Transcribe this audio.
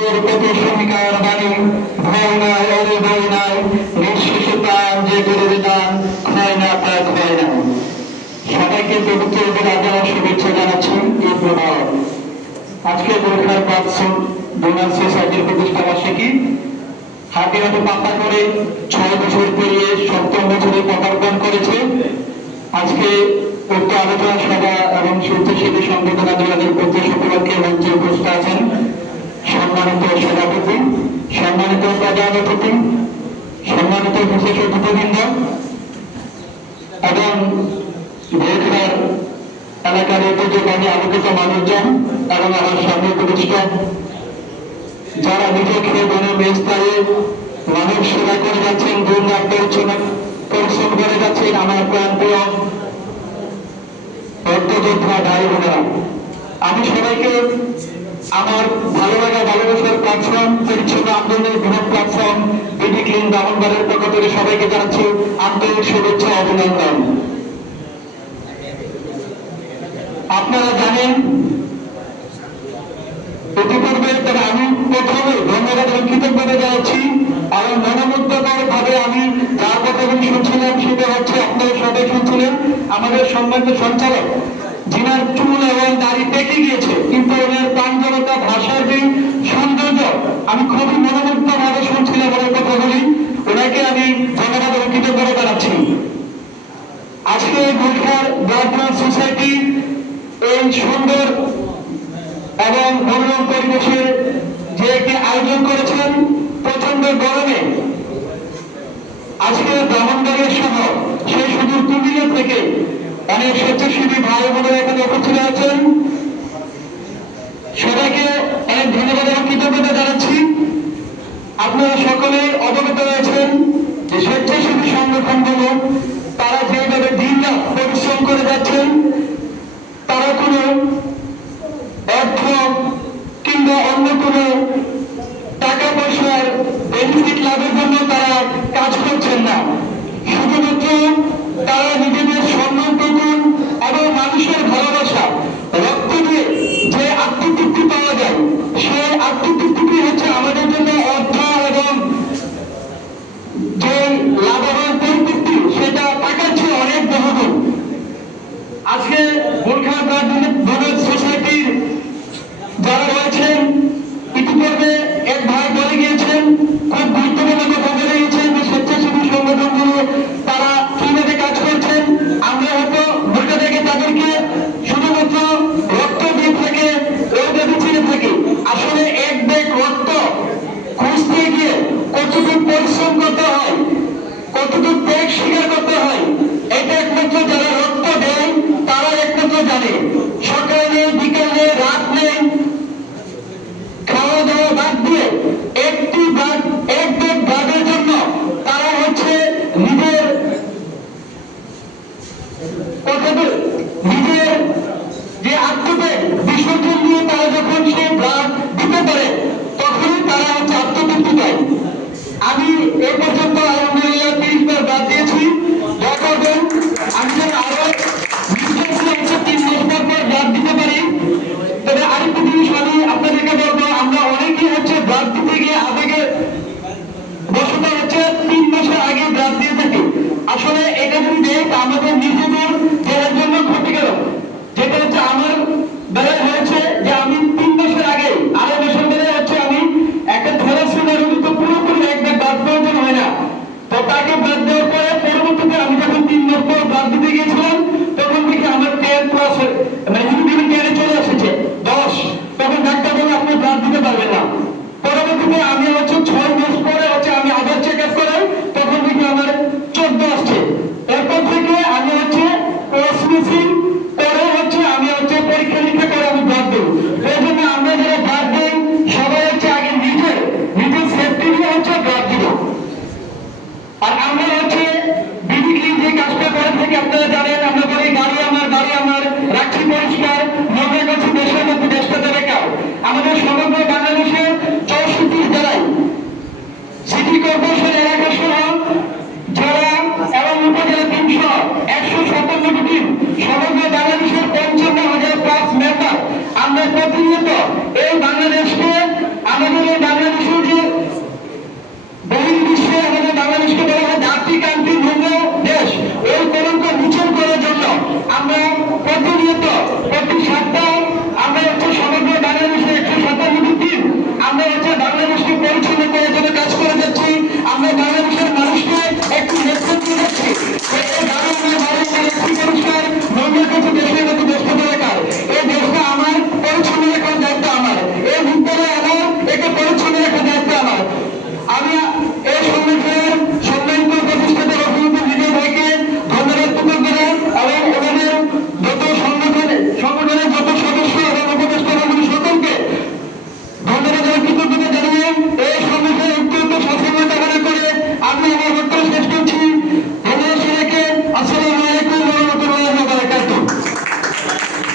তোর কত শ্রমিকার বাণী, ভয় নাই অরে ভয় নাই নিঃশেষে প্রাণ যে গরুর দান হয় না প্রায় হয় না। সবাইকে পবিত্র আগে শুভেচ্ছা জানাচ্ছি। এই প্রভাব আজকে গোর্খার প্রাক্তন ডোনার সোসাইটির প্রতিষ্ঠা বার্ষিকী। হাতে হাতে পাতা করে ছয় বছর পেরিয়ে সপ্তম বছরে পদার্পণ করেছে। আজকে উক্ত আলোচনা সভা এবং স্বেচ্ছাসেবী সংগঠন আন্দোলনের প্রত্যেক উপলক্ষে মঞ্চে উপস্থিত আছেন সম্মানিত সভাপতি, সম্মানিত প্রধান অতিথি সম্মানিত বিশেষ অতিথিবৃন্দ এবং ভোটদার এলাকার ঐতিহ্যবাহী আলোকিত মানুষজন এবং আমার সামনে উপবিষ্ট যারা নিজে খেয়ে বনে মেস্তায়ে মানব সেবা করে যাচ্ছেন রাত পরিচ্ছন্ন পরিশ্রম করে যাচ্ছেন আমার প্রাণ প্রিয় রক্তযোদ্ধা ভাই বোনেরা। আমি সবাইকে আমার ভালো লাগা ভালোবাসার প্ল্যাটফর্ম পরিচ্ছন্ন আন্দোলনের বৃহৎ প্ল্যাটফর্ম বিডি ক্লিন ব্রাহ্মণবাড়ির পক্ষ থেকে সবাইকে জানাচ্ছি আন্তরিক শুভেচ্ছা অভিনন্দন। আপনারা জানেন, ইতিপূর্বে তবে আমি প্রথমে ধন্যবাদ এবং কৃতজ্ঞতা জানাচ্ছি এবং মনোমুগ্ধকর ভাবে আমি যার কথা আমি শুনছিলাম সেটা হচ্ছে আপনারা সবাই শুনছিলেন আমাদের সম্মানিত সঞ্চালক যিনার চুল এবং দাড়ি পেকে গিয়েছে। কিন্তু ওনার প্রাঞ্জলতা ভাষার যে সৌন্দর্য, আমি খুবই মনোমুগ্ধ ভাবে শুনছিলাম ওনার কথাগুলি ওনাকে আমি ধন্যবাদ এবং কৃতজ্ঞতা জানাচ্ছি। আজকে এই গুলখার ব্লাড সোসাইটি এই সুন্দর এবং মনোরম পরিবেশে যে একটি আয়োজন করেছেন প্রচণ্ড গরমে আজকে ব্রাহ্মণবাড়িয়া সহ সেই শুধু কুমিল্লা থেকে অনেক স্বেচ্ছাসেবী আপনারা সকলে অবগত রয়েছেন যে স্বেচ্ছাসেবী সংগঠনগুলো, তারা যেভাবে দিন পরিশ্রম করে যাচ্ছেন, তারা কোনো অর্থ কিংবা অন্য কোনো নিজের আসে মানে ইউনিট কেয়ারে চলে এসেছে। দশ। তখন ডাক্তার বলে, আপনি ব্লাড দিতে পারবেন না। পরবর্তীতে আমি হচ্ছে ছয় মাস পরে হচ্ছে আমি আবার চেক আপ করাই। তখন থেকে আমার চোদ্দ আসছে। এরপর থেকে আমি হচ্ছে ওসমিসিং পরে হচ্ছে আমি হচ্ছে পরীক্ষা নিরীক্ষা করে আমি ব্লাড দেব এই জন্য আমরা যারা ব্লাড দেই, সবাই হচ্ছে আগে নিজে, নিজের সেফটি নিয়ে হচ্ছে ব্লাড দিব। আর আমরা হচ্ছে বিডিগ্রি যে কাজটা করে থেকে, আপনারা জানেন, আমরা